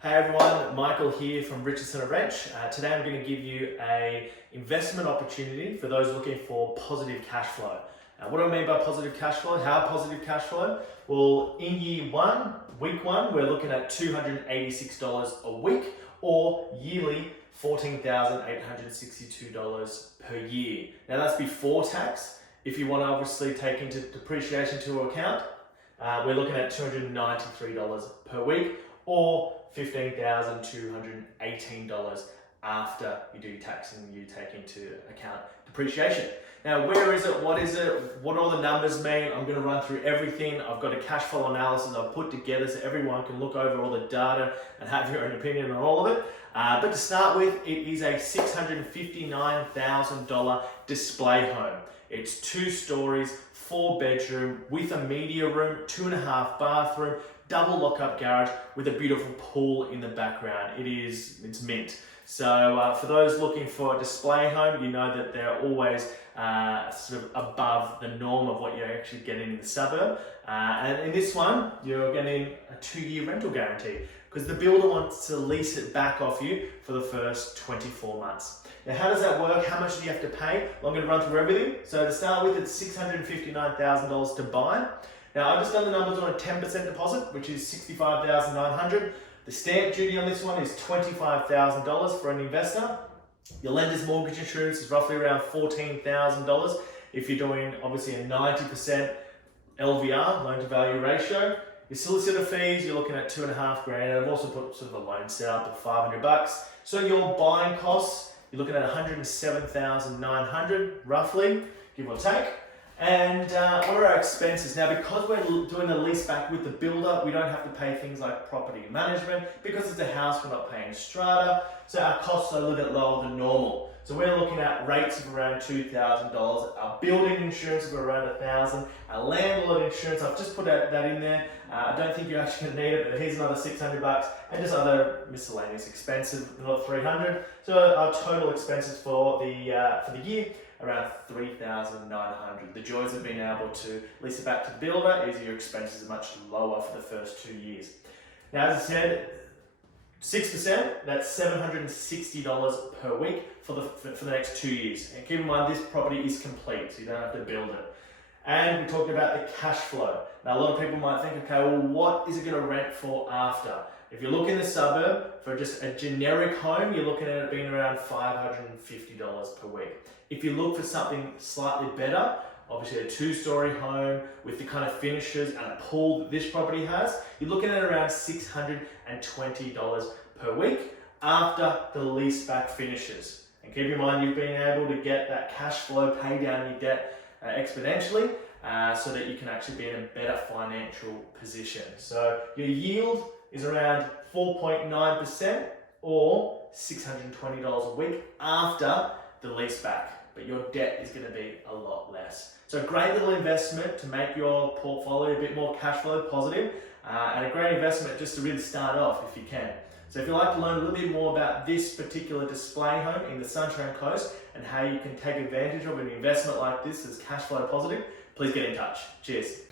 Hey everyone, Michael here from Richardson & Wrench. Today I'm going to give you an investment opportunity for those looking for positive cash flow. What do I mean by positive cash flow? How positive cash flow? Well, in year one, week one, we're looking at $286 a week or yearly $14,862 per year. Now that's before tax. If you want to obviously take into depreciation to account, we're looking at $293 per week or $15,218 after you do tax and you take into account depreciation. Now, where is it? What is it? What do all the numbers mean? I'm going to run through everything. I've got a cash flow analysis I've put together so everyone can look over all the data and have your own opinion on all of it. But to start with, it is a $659,000 display home. It's 2 stories, 4 bedroom with a media room, 2.5 bathroom, double lockup garage with a beautiful pool in the background. It's mint. So for those looking for a display home, you know that they're always sort of above the norm of what you're actually getting in the suburb. And in this one, you're getting a 2-year rental guarantee because the builder wants to lease it back off you for the first 24 months. Now, how does that work? How much do you have to pay? Well, I'm going to run through everything. So to start with, it's $659,000 to buy. Now, I've just done the numbers on a 10% deposit, which is $65,900. The stamp duty on this one is $25,000 for an investor. Your lender's mortgage insurance is roughly around $14,000. If you're doing obviously a 90% LVR, loan to value ratio. Your solicitor fees, you're looking at $2.5 grand. And I've also put sort of a loan setup of $500. So your buying costs, you're looking at $107,900 roughly, give or take. And what are our expenses? Now, because we're doing a lease back with the builder, we don't have to pay things like property management. Because it's a house, we're not paying strata. So our costs are a little bit lower than normal. So we're looking at rates of around $2,000. Our building insurance of around $1,000. Our landlord insurance, I've just put that in there. I don't think you're actually going to need it, but here's another $600. And just other miscellaneous expenses, another $300. So our total expenses for the year, around $3,900. The joys of being able to lease it back to the builder is your expenses are much lower for the first 2 years. Now, as I said, 6%, that's $760 per week for the next 2 years. And keep in mind, this property is complete, so you don't have to build it. And we're talking about the cash flow. Now, a lot of people might think, okay, well, what is it going to rent for after? If you look in the suburb, for just a generic home, you're looking at it being around $550 per week. If you look for something slightly better, obviously a 2-story home with the kind of finishes and a pool that this property has, you're looking at around $620 per week after the lease back finishes. And keep in mind, you've been able to get that cash flow, pay down your debt exponentially, so that you can actually be in a better financial position. So your yield is around 4.9% or $620 a week after the lease back, but your debt is going to be a lot less. So a great little investment to make your portfolio a bit more cash flow positive, and a great investment just to really start off if you can. So if you'd like to learn a little bit more about this particular display home in the Sunshine Coast and how you can take advantage of an investment like this as cash flow positive, please get in touch. Cheers.